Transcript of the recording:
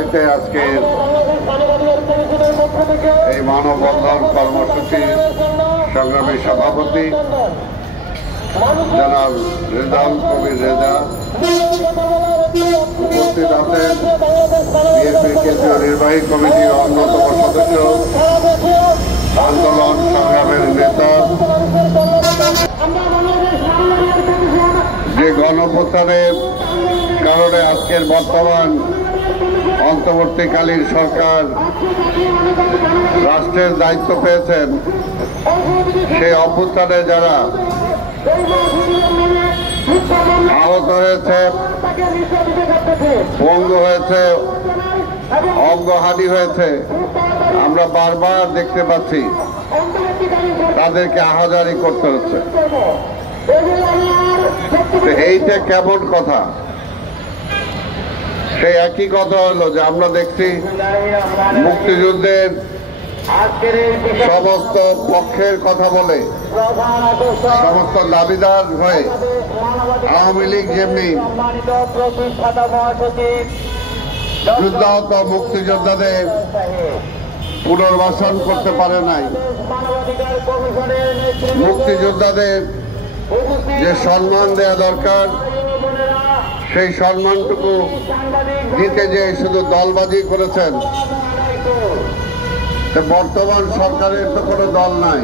দাবিতে আজকে এই মানববন্ধন কর্মসূচির সংগ্রামী সভাপতি জনাব রেজাউল কবির রেজা উপস্থিত আছেন বিএনপির কেন্দ্রীয় নির্বাহী কমিটির অন্যতম সদস্য, আন্দোলন সংগ্রামের নেতা, যে গণঅভ্যুত্থানের কারণে আজকের বর্তমান অন্তর্বর্তীকালীন সরকার রাষ্ট্রের দায়িত্ব পেয়েছেন, সেই অভ্যুত্থানে যারা আহত হয়েছে, পঙ্গু হয়েছে, অঙ্গহানি হয়েছে, আমরা বারবার দেখতে পাচ্ছি তাদেরকে আহাজারি করতে হচ্ছে। এইটা কেমন কথা? সেই একই কথা হলো যে আমরা দেখছি মুক্তিযুদ্ধের সমস্ত পক্ষের কথা বলে, সমস্ত দাবিদার হয়ে আওয়ামী লীগ যেমনি যুদ্ধাহত মুক্তিযোদ্ধাদের পুনর্বাসন করতে পারে নাই, মুক্তিযোদ্ধাদের যে সম্মান দেওয়া দরকার সেই সম্মানটুকু দিতে যে শুধু দলবাজি করেছেন। বর্তমান সরকারের তো কোনো দল নাই।